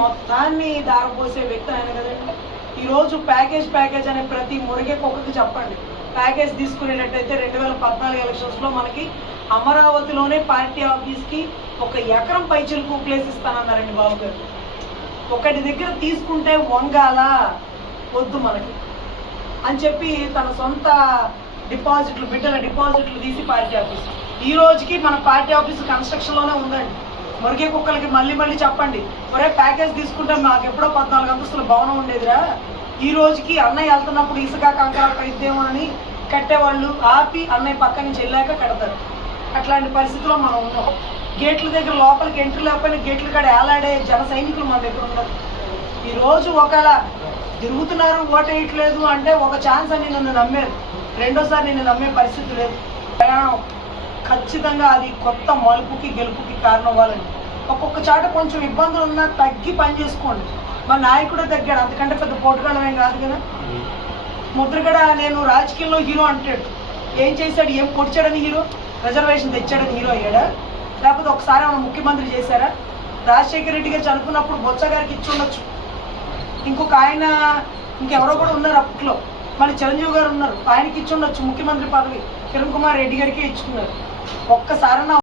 మొత్తాన్ని దారపోసే వ్యక్తి ఆయన కదండి. ఈరోజు ప్యాకేజ్ ప్యాకేజ్ అనే ప్రతి మురిగే కుక్కకి చెప్పండి. ప్యాకేజ్ తీసుకునేటట్టయితే రెండు వేల పద్నాలుగు ఎలక్షన్స్లో మనకి అమరావతిలోనే పార్టీ ఆఫీస్కి ఒక ఎకరం పైచిలకు ప్లేస్ ఇస్తానన్నారండి బాబు గారు. ఒకటి దగ్గర తీసుకుంటే వంగాల వద్దు మనకి. అని చెప్పి తన సొంత డిపాజిట్లు బిడ్డల డిపాజిట్లు తీసి పార్టీ ఆఫీస్. ఈ రోజుకి మన పార్టీ ఆఫీస్ కన్స్ట్రక్షన్లోనే ఉందండి. మురిగే కుక్కలకి మళ్ళీ మళ్ళీ చెప్పండి. ఒరే ప్యాకేజ్ తీసుకుంటే మాకు ఎప్పుడో పద్నాలుగు అంతస్తుల భవనం ఉండేదిరా. ఈ రోజుకి అన్నయ్య వెళ్తున్నప్పుడు ఇసుక కంకర ఇద్దేమోనని అని కట్టేవాళ్ళు ఆపి అన్నయ్య పక్క నుంచి వెళ్ళాక కడతారు. అట్లాంటి పరిస్థితిలో మనం ఉన్నాం. గేట్ల దగ్గర లోపలికి ఎంట్రీ లేకపోయినా గేట్ల కాడ ఏలాడే జన సైనికులు మన దగ్గర ఉన్నారు. ఈరోజు ఒకవేళ తిరుగుతున్నారు ఓటేయట్లేదు అంటే ఒక ఛాన్స్ అని నన్ను నమ్మారు. రెండోసారి నేను నమ్మే పరిస్థితి లేదు. ప్రయాణం ఖచ్చితంగా అది కొత్త మలుపుకి గెలుపుకి కారణం అవ్వాలని. ఒక్కొక్క చాట కొంచెం ఇబ్బందులు ఉన్నా తగ్గి పని చేసుకోండి. మా నాయకుడే తగ్గాడు. అంతకంటే పెద్ద పోటుగాళ్ళం ఏం కాదు కదా? ముద్రగడ నేను రాజకీయంలో హీరో అంటాడు. ఏం చేశాడు? ఏం పొడిచాడని హీరో? రిజర్వేషన్ తెచ్చాడని హీరో అయ్యాడా? లేకపోతే ఒకసారి ఏమైనా ముఖ్యమంత్రి చేశారా? రాజశేఖర రెడ్డి గారు చదువుకున్నప్పుడు బొత్స గారికి ఇచ్చి ఉండొచ్చు. ఇంకొక ఆయన ఇంకెవరో కూడా ఉన్నారు అప్పట్లో. మళ్ళీ చిరంజీవి గారు ఉన్నారు. ఆయనకి ఇచ్చి ఉండొచ్చు. ముఖ్యమంత్రి పదవి. కిరణ్ కుమార్ రెడ్డి గారికి ఇచ్చుకున్నారు. ఒక్కసారన్నా